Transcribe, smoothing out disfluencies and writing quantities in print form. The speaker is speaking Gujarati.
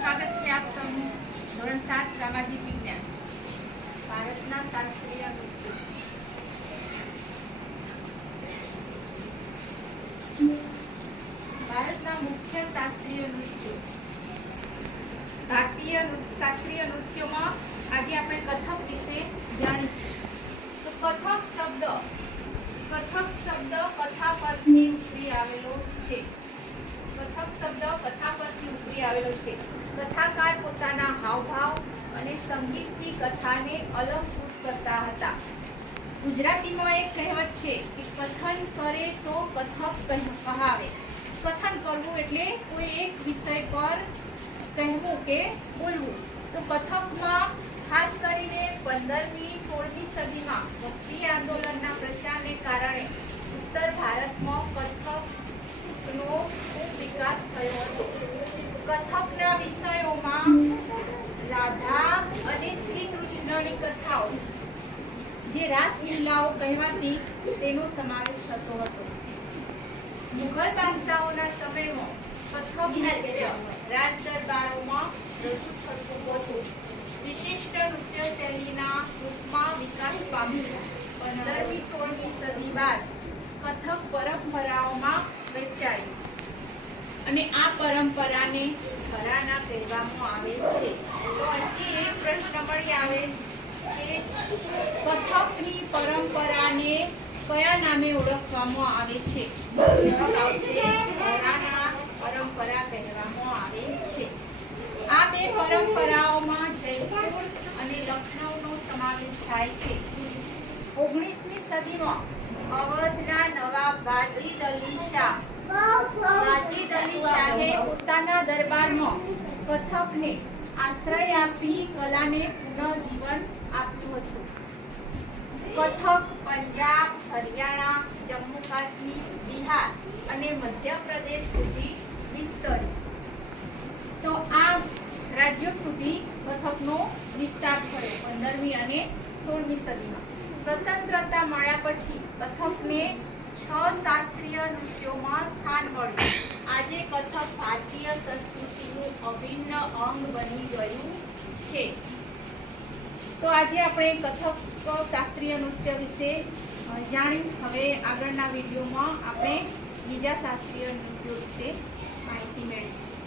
સ્વાગત છે આપ સૌનું ધોરણ 7 સામાજિક વિજ્ઞાન. ભારતના શાસ્ત્રીય નૃત્યો. ભારતના મુખ્ય શાસ્ત્રીય નૃત્યો. ભારતીય શાસ્ત્રીય નૃત્યોમાં આજે આપણે કથક વિશે જાણીશું. તો કથક શબ્દ કથા પરથી ઉતરી આવેલો છે. કથક શબ્દ કથા પરથી ઉતરી આવેલો છે. કથાકાર પોતાના હાવભાવ અને સંગીતની કથાને અલંકૃત કરતા હતા. ગુજરાતીમાં એક કહેવત છે કે કથન કરે સો કથક કહાવે. કથન કરવું એટલે કોઈ એક વિષય પર કહેવું કે બોલવું. તો કથકમાં ખાસ કરીને 15મી 16મી સદીમાં ભક્તિ આંદોલનના પ્રચારને કારણે ઉત્તર ભારતમાં કથકનો ખૂબ વિકાસ થયો હતો. કથકના વિષયોમાં રાધા અને શ્રી કૃષ્ણની કથાઓ, જે રાસલીલાઓ કહેવાતી, તેનો સમાવેશ થતો હતો. મુઘલ બાદશાહોના સમયમાં કથક નૃત્ય રાજ દરબારોમાં રજૂ થતું હતું. વિશિષ્ટ નૃત્ય શૈલીના રૂપમાં વિકાસ પામ્યું. 15મી 16મી સદી બાદ કથક પરંપરાઓમાં વહેંચાયું અને આ પરંપરાને ઘરાના કહેવામાં આવે છે. તો અહીંથી એક પ્રશ્ન મળી આવે કે કથકની પરંપરાને કયા નામે ઓળખવામાં આવે છે? જવાબ આવશે ઘરાના પરંપરા કહેવામાં આવે છે. આ બે પરંપરાઓમાં જયપુર અને લખનૌનો સમાવેશ થાય છે. 19મી સદીમાં અવધના નવાબ વાજીદ અલી શાહે પોતાના દરબારમાં કથકને આશ્રય આપી કલાને પુનઃજીવન આપ્યું હતું. કથક પંજાબ, હરિયાણા, જમ્મુ કાશ્મીર, બિહાર અને મધ્યપ્રદેશ સુધી વિસ્તર્યું. તો આ રાજ્યો સુધી કથકનો વિસ્તાર થયો 15મી અને 16મી સદીમાં. સ્વતંત્રતા મળ્યા પછી કથકને 6 શાસ્ત્રીય નૃત્યોમાં સ્થાન મળ્યું. આજે કથક ભારતીય સંસ્કૃતિનું અભિન્ન અંગ બની ગયું છે. તો આજે આપણે કથક શાસ્ત્રીય નૃત્ય વિશે જાણ્યું. હવે આગળના વિડીયોમાં આપણે બીજા શાસ્ત્રીય નૃત્યો વિશે માહિતી મેળવીશું.